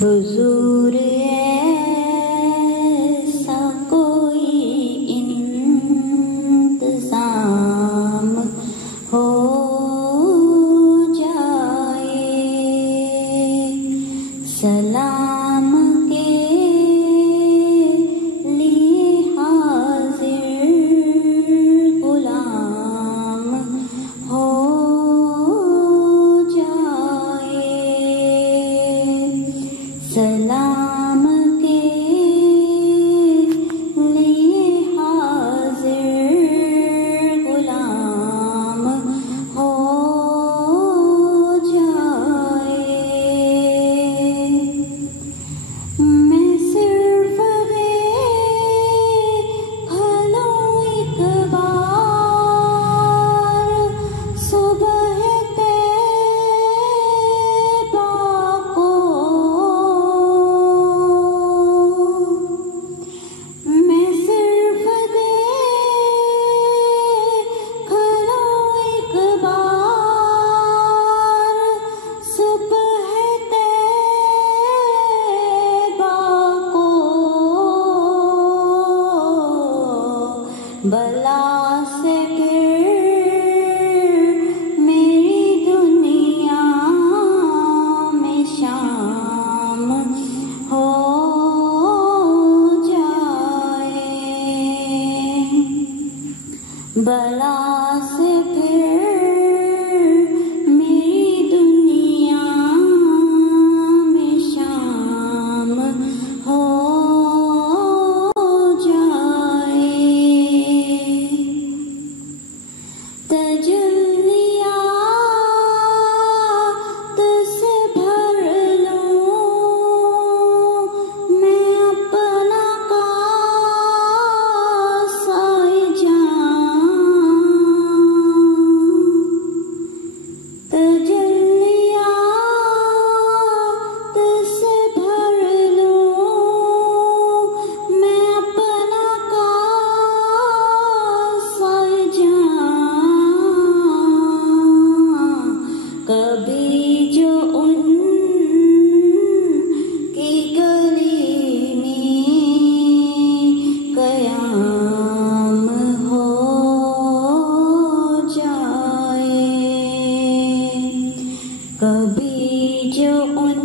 हुजूर ऐसा कोई इंतज़ाम हो जाए, सलाम के लिए हाजिर गुलाम हो जाए, सलाम के लिए हाजिर गुलाम हो जाए। मैं सिर्फ भलों एक बार सुबह तैबा को, मैं सिर्फ भलों एक बार सुबह तैबा को बला से फिर मेरी दुनिया में शाम हो जाए, बला से फिर मेरी दुनिया में शाम हो जाए। तजल्लियात से भर लूं मैं अपना कासाए जान, तजल्लियात से भर लूं मैं अपना कासाए जान। कभी जो उनकी गली में क़याम हो जाए, कभी जो उन